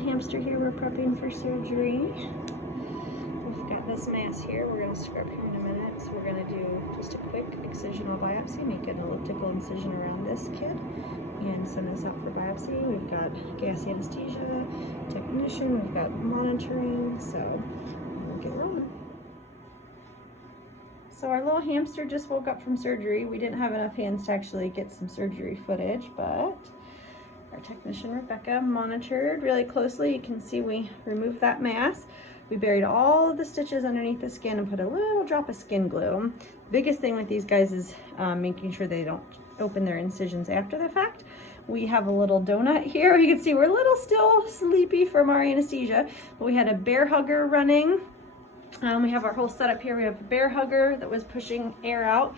hamster here we're prepping for surgery. We've got this mass here. We're going to scrub here in a minute. So we're going to do just a quick excisional biopsy, make an elliptical incision around this kid, and send this out for biopsy. We've got gas anesthesia, technician, we've got monitoring, so we'll get rolling. So our little hamster just woke up from surgery. We didn't have enough hands to actually get some surgery footage, but our technician Rebecca monitored really closely. You can see we removed that mass. We buried all of the stitches underneath the skin and put a little drop of skin glue. The biggest thing with these guys is making sure they don't open their incisions after the fact. We have a little donut here. You can see we're a little still sleepy from our anesthesia, but we had a bear hugger running. We have our whole setup here. We have a bear hugger that was pushing air out.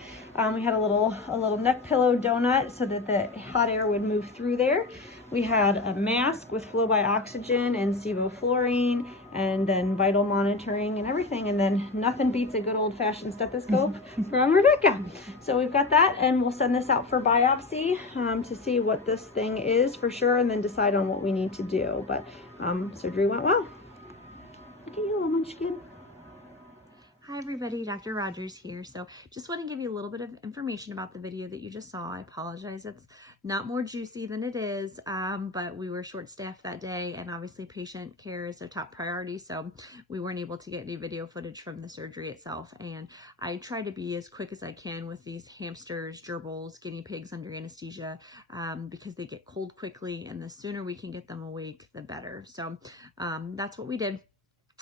We had a little neck pillow donut so that the hot air would move through there. We had a mask with flow by oxygen and sevoflurane, and then vital monitoring and everything. And then nothing beats a good old-fashioned stethoscope from Rebecca. So we've got that, and we'll send this out for biopsy to see what this thing is for sure, and then decide on what we need to do. But surgery went well. Look at you, little munchkin. Hi everybody, Dr. Rogers here. So just want to give you a little bit of information about the video that you just saw. I apologize, it's not more juicy than it is, but we were short-staffed that day, and obviously patient care is a top priority, so we weren't able to get any video footage from the surgery itself. And I try to be as quick as I can with these hamsters, gerbils, guinea pigs under anesthesia, because they get cold quickly, and the sooner we can get them awake, the better. So that's what we did.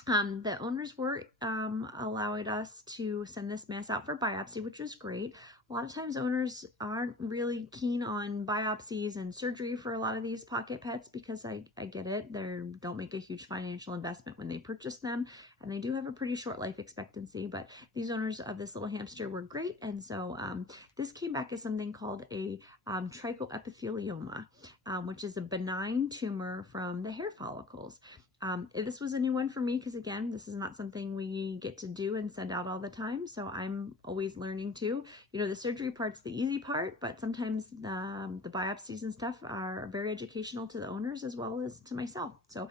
The owners were allowing us to send this mass out for biopsy, which was great. A lot of times owners aren't really keen on biopsies and surgery for a lot of these pocket pets, because I get it. They don't make a huge financial investment when they purchase them, and they do have a pretty short life expectancy. But these owners of this little hamster were great, and so this came back as something called a trichoepithelioma, which is a benign tumor from the hair follicles. This was a new one for me because, again, this is not something we get to do and send out all the time, so I'm always learning too. You know, the surgery part's the easy part, but sometimes the biopsies and stuff are very educational to the owners as well as to myself. So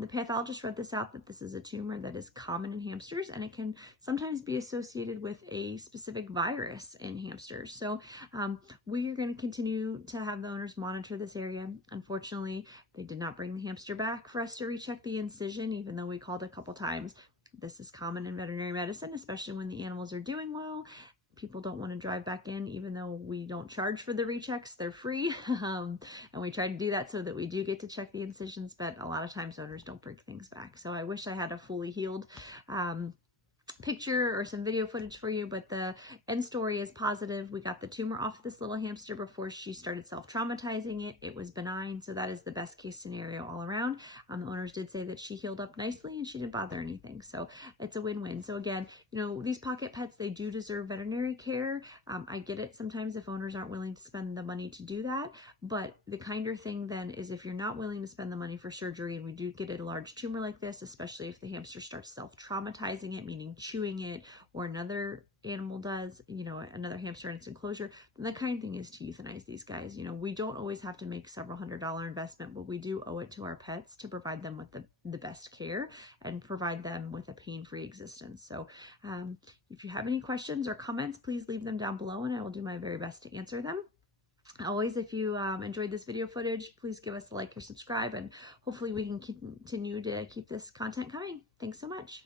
the pathologist read this out, that this is a tumor that is common in hamsters, and it can sometimes be associated with a specific virus in hamsters. So we are going to continue to have the owners monitor this area. Unfortunately, they did not bring the hamster back for us to recheck the incision, even though we called a couple times. This is common in veterinary medicine, especially when the animals are doing well. People don't want to drive back in, even though we don't charge for the rechecks. They're free. And we try to do that so that we do get to check the incisions, but a lot of times owners don't bring things back. So I wish I had a fully healed picture or some video footage for you, but the end story is positive. We got the tumor off this little hamster before she started self-traumatizing it. It was benign, so that is the best case scenario all around. The owners did say that she healed up nicely and she didn't bother anything, so it's a win-win. So again, you know, these pocket pets, they do deserve veterinary care. I get it sometimes if owners aren't willing to spend the money to do that, but the kinder thing then is if you're not willing to spend the money for surgery, and we do get a large tumor like this, especially if the hamster starts self-traumatizing it, meaning chewing it, or another animal does, you know, another hamster in its enclosure, then the kind thing is to euthanize these guys. You know, we don't always have to make several $100 investment, but we do owe it to our pets to provide them with the best care and provide them with a pain-free existence. So if you have any questions or comments, please leave them down below, and I will do my very best to answer them. Always, if you enjoyed this video footage, please give us a like or subscribe, and hopefully we can continue to keep this content coming. Thanks so much.